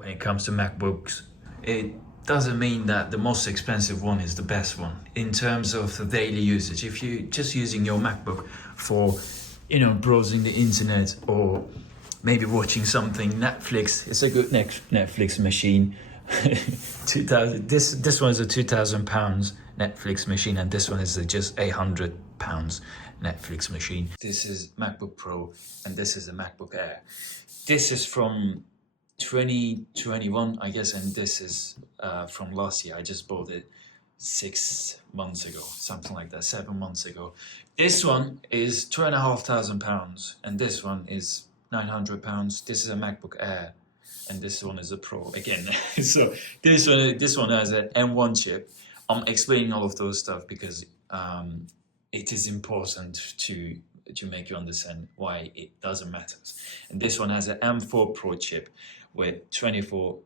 when it comes to MacBooks. It doesn't mean that the most expensive one is the best one. In terms of the daily usage, if you're just using your MacBook for, browsing the internet or maybe watching something, Netflix, it's a good Netflix machine. 2000, this one is a £2,000 Netflix machine, and this one is just £800 Netflix machine. This is MacBook Pro, and this is a MacBook Air. This is from 2021, I guess, and this is from last year. I just bought it 6 months ago, something like that, 7 months ago. This one is £2,500, and this one is £900. This is a MacBook Air, and this one is a Pro again. So this one has an M1 chip. I'm explaining all of those stuff because it is important to make you understand why it doesn't matter. And this one has an M4 Pro chip with 24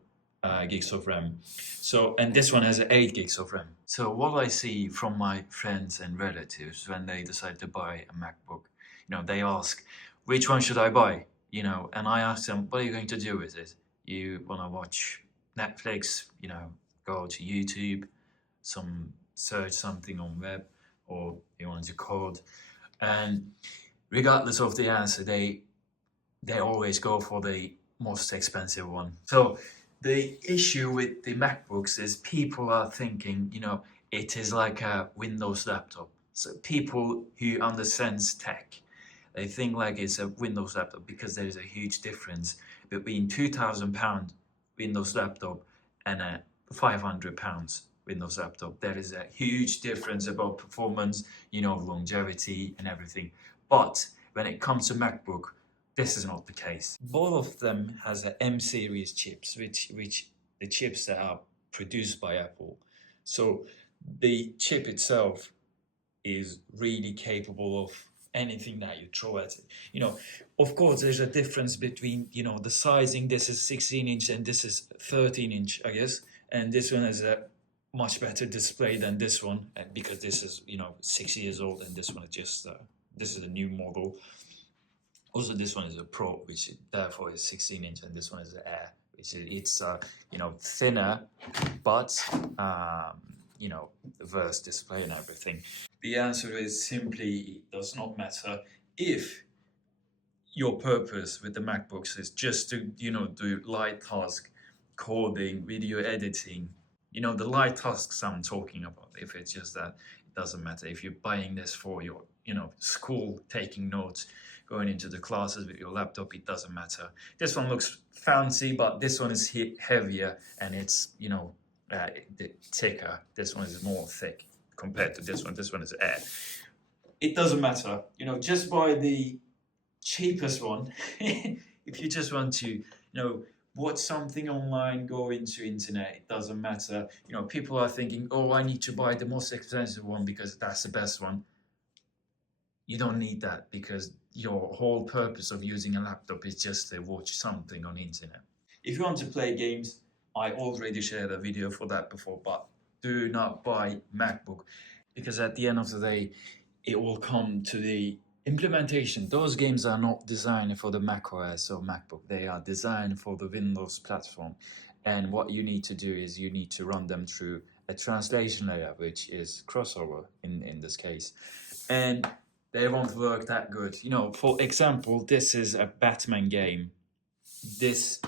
gigs of RAM. So, and this one has 8 gigs of RAM. So what I see from my friends and relatives when they decide to buy a MacBook, they ask, which one should I buy? And I ask them, what are you going to do with it? You want to watch Netflix, go to YouTube, search something on web, or you want to code. And regardless of the answer, they always go for the most expensive one. So the issue with the MacBooks is people are thinking, it is like a Windows laptop. So people who understands tech, they think like it's a Windows laptop because there is a huge difference between £2,000 Windows laptop and a £500 Windows laptop. There is a huge difference about performance, longevity and everything. But when it comes to MacBook, this is not the case. Both of them has a M series chips, which the chips that are produced by Apple. So the chip itself is really capable of anything that you throw at it. Of course, there's a difference between, the sizing. This is 16-inch and this is 13-inch, I guess. And this one has a much better display than this one, and because this is 6 years old, and this one is just this is a new model. Also, this one is a Pro, which therefore is 16-inch, and this one is an Air, which it's thinner, but reverse display and everything. The answer is simply it does not matter if your purpose with the MacBooks is just to do light task, coding, video editing. The light tasks I'm talking about. If it's just that, it doesn't matter. If you're buying this for your school, taking notes, going into the classes with your laptop, it doesn't matter. This one looks fancy, but this one is heavier, and it's thicker. This one is more thick compared to this one. This one is Air. It doesn't matter. Just buy the cheapest one. If you just want to watch something online, go into internet, it doesn't matter. People are thinking, oh, I need to buy the most expensive one because that's the best one. You don't need that, because your whole purpose of using a laptop is just to watch something on internet. If you want to play games, I already shared a video for that before, but do not buy MacBook, because at the end of the day, it will come to the implementation. Those games are not designed for the macOS or MacBook. They are designed for the Windows platform. And what you need to do is you need to run them through a translation layer, which is crossover in this case. And they won't work that good. For example, this is a Batman game.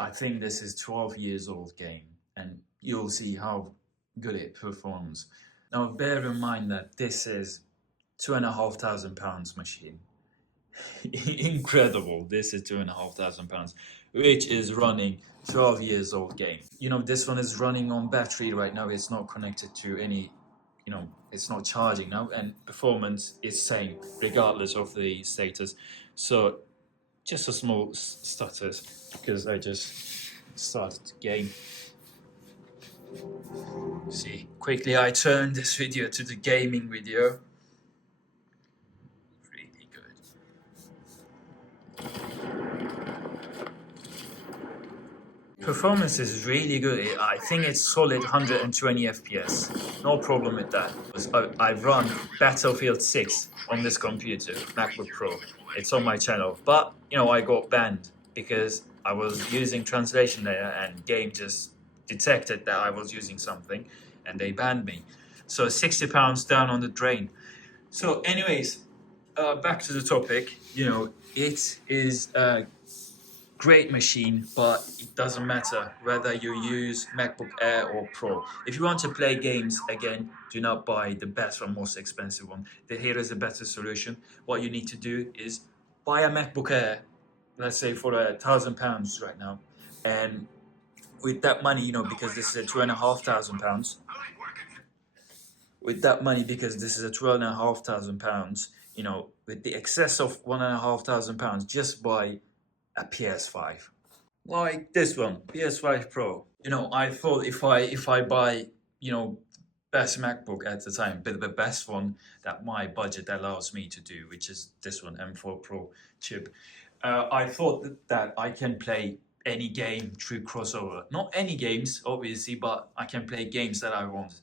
I think this is 12 years old game, and you'll see how good it performs. Now, bear in mind that this is £2,500 machine. Incredible. This is £2,500, which is running 12 years old game. This one is running on battery right now. It's not connected to any, it's not charging now, and performance is same regardless of the status. So just a small stutter because I just started the game. See, quickly I turned this video to the gaming video. Really good. Performance is really good. I think it's solid 120 FPS. No problem with that. I run Battlefield 6 on this computer, MacBook Pro. It's on my channel. But, I got banned because I was using translation layer and game just detected that I was using something and they banned me. So £60 down on the drain. So anyways, back to the topic. It is a great machine, but it doesn't matter whether you use MacBook Air or Pro. If you want to play games, again, do not buy the best or most expensive one. Here is a better solution. What you need to do is buy a MacBook Air, let's say for £1,000 right now, and with that money, because this is a £2,500, with that money, because this is a £12,500, with the excess of £1,500, just buy a PS5, like this one, PS5 Pro. I thought if I buy, best MacBook at the time, but the best one that my budget allows me to do, which is this one, M4 Pro chip. I thought that I can play any game through crossover. Not any games, obviously, but I can play games that I want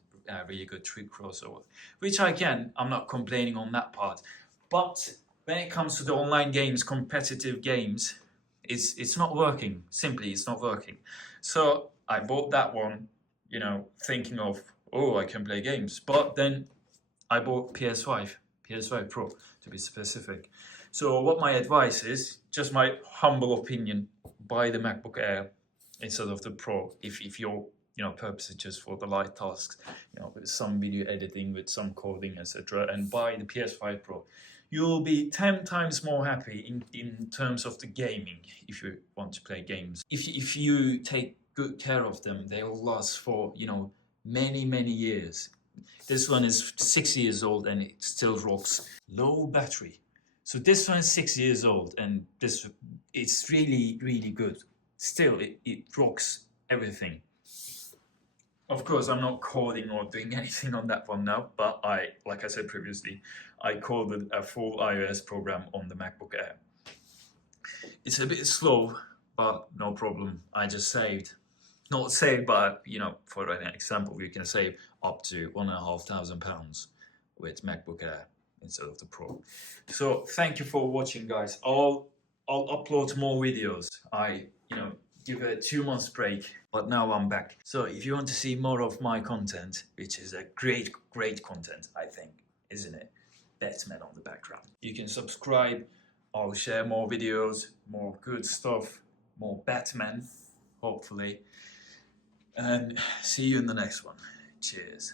really good through crossover, which I can. I'm not complaining on that part. But when it comes to the online games, competitive games, it's not working. Simply, it's not working. So I bought that one, thinking of, oh, I can play games. But then I bought PS5 Pro to be specific. So what my advice is, just my humble opinion, buy the MacBook Air instead of the Pro if your purpose is just for the light tasks, with some video editing, with some coding, etc. And buy the PS5 Pro. You'll be 10 times more happy in terms of the gaming if you want to play games. If you take good care of them, they will last for many years. This one is 6 years old and it still rocks. Low battery. So this one is 6 years old and it's really good. Still, it rocks everything. Of course, I'm not coding or doing anything on that one now, but like I said previously, I coded a full iOS program on the MacBook Air. It's a bit slow, but no problem. I just saved. Not saved, but for an example, you can save up to £1,500 with MacBook Air instead of the Pro. So thank you for watching, guys. I'll upload more videos. I give a 2 months break, but now I'm back. So if you want to see more of my content, which is a great content, I think, isn't it? Batman on the background. You can subscribe. I'll share more videos, more good stuff, more Batman, hopefully. And see you in the next one. Cheers.